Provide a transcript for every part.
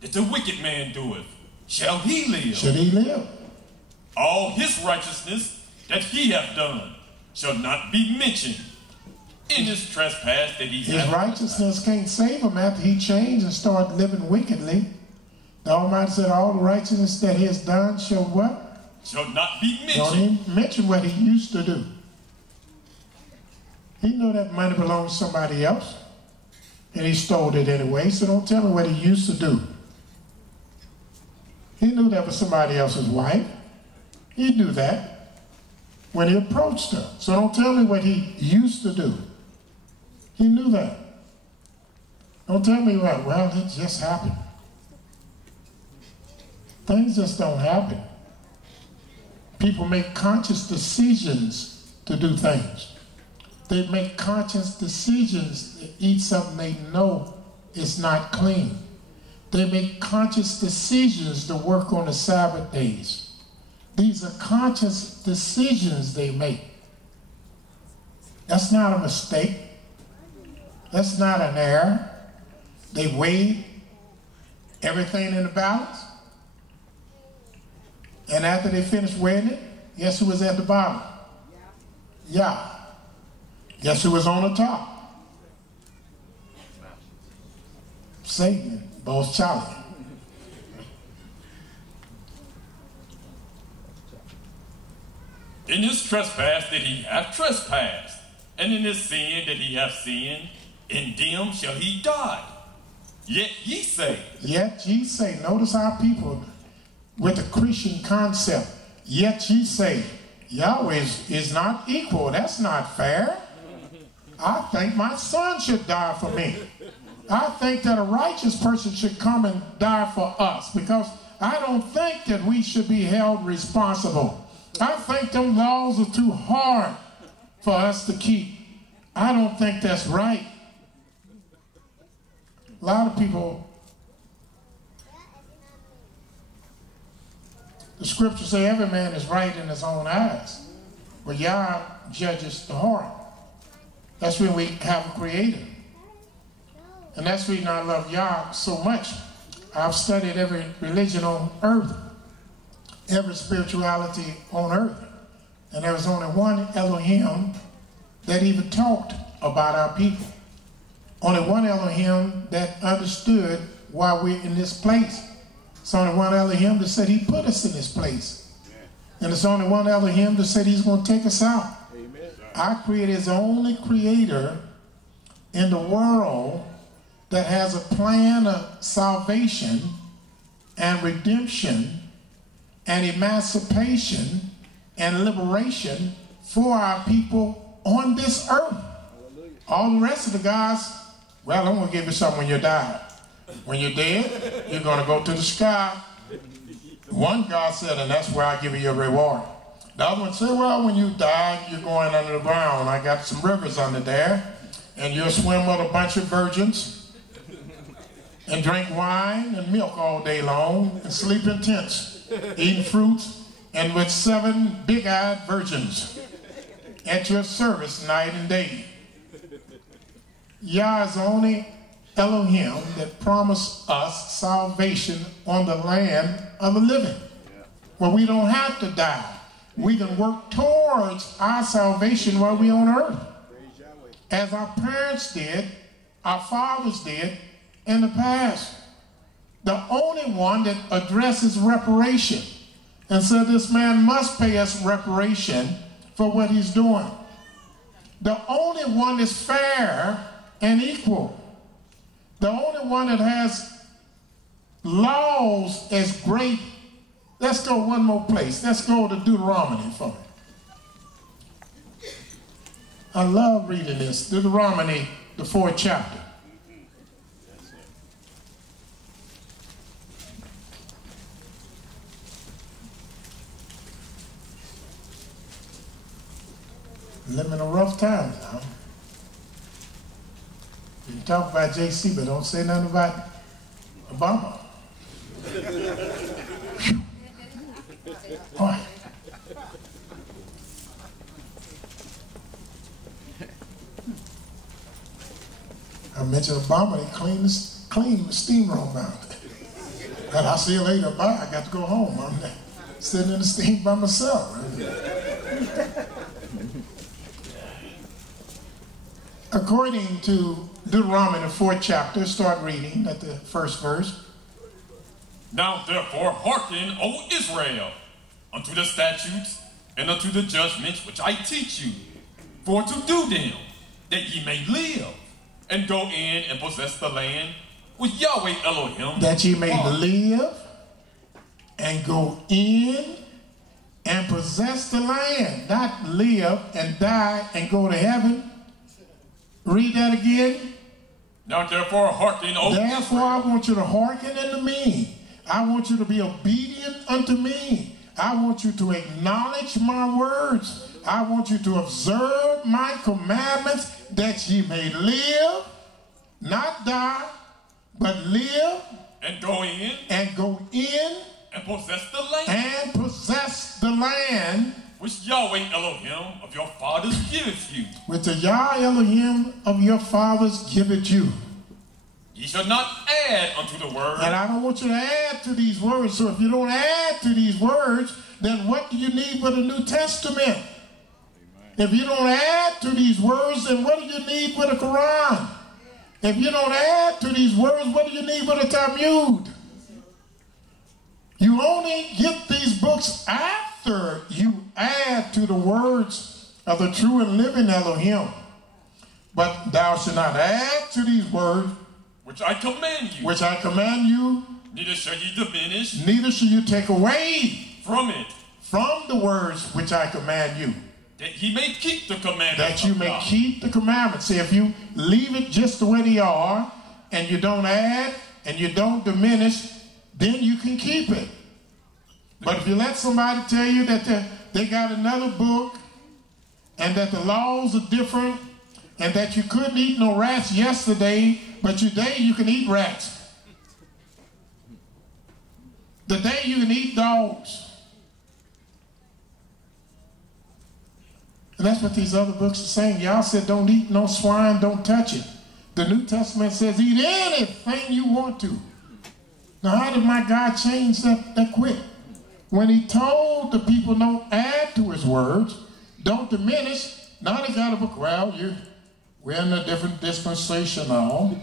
that the wicked man doeth, shall he live. Should he live? All his righteousness that he hath done shall not be mentioned in his trespass that he hath. His righteousness can't save him after he changed and started living wickedly. The Almighty said all the righteousness that he has done shall what? Shall not be mentioned. Don't even mention what he used to do. He knew that money belonged to somebody else, and he stole it anyway, so don't tell me what he used to do. He knew that was somebody else's wife. He knew that when he approached her. So don't tell me what he used to do. He knew that. Don't tell me what, well, it just happened. Things just don't happen. People make conscious decisions to do things. They make conscious decisions to eat something they know is not clean. They make conscious decisions to work on the Sabbath days. These are conscious decisions they make. That's not a mistake. That's not an error. They weighed everything in the balance. And after they finished weighing it, guess who was at the bottom? YAH. Guess who was on the top? Satan, both Charlie. In his trespass that he hath trespassed, and in his sin that he hath sinned, in them shall he die. Yet ye say. Yet ye say. Notice our people with the Christian concept. Yet ye say, Yahweh is not equal. That's not fair. I think my son should die for me. I think that a righteous person should come and die for us, because I don't think that we should be held responsible. I think them laws are too hard for us to keep. I don't think that's right. A lot of people, the scriptures say every man is right in his own eyes, but Yah judges the heart. That's when we have a creator. And that's the reason I love Yah so much. I've studied every religion on earth, every spirituality on earth. And there was only one Elohim that even talked about our people. Only one Elohim that understood why we're in this place. It's only one Elohim that said he put us in this place. And it's only one Elohim that said he's going to take us out. Our Creator is the only creator in the world that has a plan of salvation and redemption and emancipation and liberation for our people on this earth. All the rest of the guys, well, I'm going to give you something when you die. When you're dead, you're going to go to the sky. One God said, and that's where I give you your reward. The other one said, well, when you die, you're going under the ground. I got some rivers under there, and you'll swim with a bunch of virgins and drink wine and milk all day long and sleep in tents, eating fruits, and with 7 big-eyed virgins at your service night and day. Yah is the only Elohim that promised us salvation on the land of the living, where we don't have to die. We can work towards our salvation while we're on earth, as our parents did, our fathers did in the past. The only one that addresses reparation and said this man must pay us reparation for what he's doing. The only one that's fair and equal. The only one that has laws as great. Let's go one more place. Let's go to Deuteronomy for me. I love reading this. Deuteronomy, the 4th chapter. Living a rough time now. You can talk about JC, but don't say nothing about Obama. Boy. I mentioned Obama, they cleaned the steam room out. And I'll see you later. Bye. I got to go home. I'm sitting in the steam by myself. According to Deuteronomy, the 4th chapter, start reading at the first verse. Now therefore hearken, O Israel, unto the statutes and unto the judgments which I teach you, for to do them, that ye may live, and go in and possess the land which Yahweh Elohim. That ye may live and go in and possess the land. Not live and die and go to heaven. Read that again. Now therefore hearken, O Therefore Israel. I want you to hearken unto me. I want you to be obedient unto me. I want you to acknowledge my words. I want you to observe my commandments, that ye may live, not die, but live And go in and go in and possess the land and possess the land which Yahweh Elohim of your fathers giveth you. which the Yah Elohim of your fathers giveth you. Ye shall not add unto the word. And I don't want you to add to these words. So if you don't add to these words, then what do you need but a New Testament? If you don't add to these words, then what do you need but a Quran? If you don't add to these words, what do you need but a Talmud? You only get these books after you add to the words of the true and living Elohim. But thou shalt not add to these words, which I command you. which I command you, Neither shall ye diminish neither shall you take away from it, from the words which I command you, that ye may keep the commandments that you of may God. keep the commandments. See, if you leave it just the way they are, and you don't add, and you don't diminish, then you can keep it. But if you let somebody tell you that they got another book, and that the laws are different, and that you couldn't eat no rats yesterday, but today you can eat rats. Today you can eat dogs. And that's what these other books are saying. Y'all said don't eat no swine, don't touch it. The New Testament says eat anything you want to. Now how did my God change that quick? When he told the people don't add to his words, don't diminish, now they got a book. Well, we're in a different dispensation now.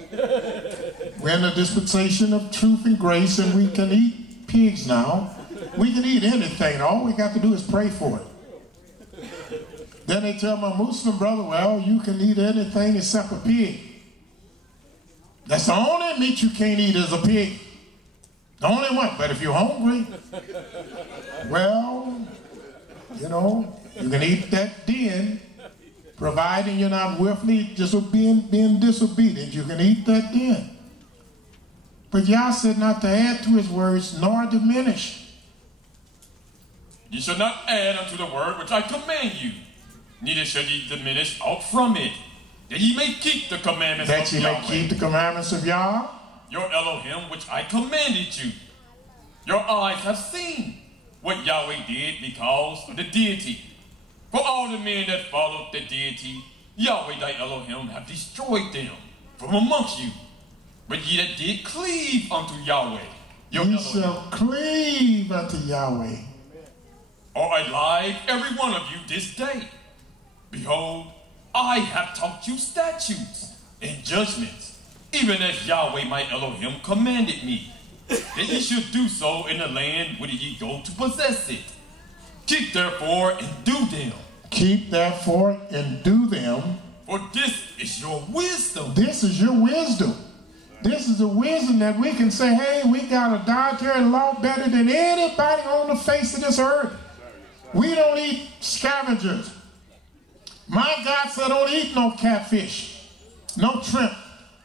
We're in a dispensation of truth and grace, and we can eat pigs now. We can eat anything. All we got to do is pray for it. Then they tell my Muslim brother, well, you can eat anything except a pig. That's the only meat you can't eat is a pig. The only one. But if you're hungry, well, you know, you can eat that then, providing you're not willfully being disobedient. You can eat that then. But Yah said not to add to his words, nor diminish. Ye shall not add unto the word which I command you, neither shall ye diminish out from it, that ye may keep the commandments That of ye may Yahweh, keep the commandments of Yah, your Elohim, which I commanded you. Your eyes have seen what Yahweh did because of the deity. For all the men that followed the deity, Yahweh thy Elohim have destroyed them from amongst you. But ye that did cleave unto Yahweh, your ye Elohim, shall cleave unto Yahweh. are alive every one of you this day. Behold, I have taught you statutes and judgments, even as Yahweh my Elohim commanded me, that ye should do so in the land whither ye go to possess it. Keep therefore and do them. Keep therefore and do them. For this is your wisdom. This is your wisdom. This is the wisdom that we can say, hey, we got a dietary law better than anybody on the face of this earth. We don't eat scavengers. My God said don't eat no catfish, no shrimp,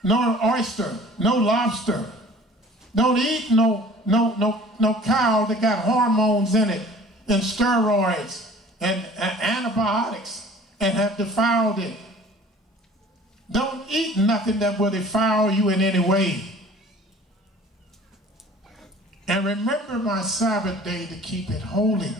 no oyster, no lobster. Don't eat no cow that got hormones in it and steroids and antibiotics and have defiled it. Don't eat nothing that will defile you in any way. And remember my Sabbath day to keep it holy.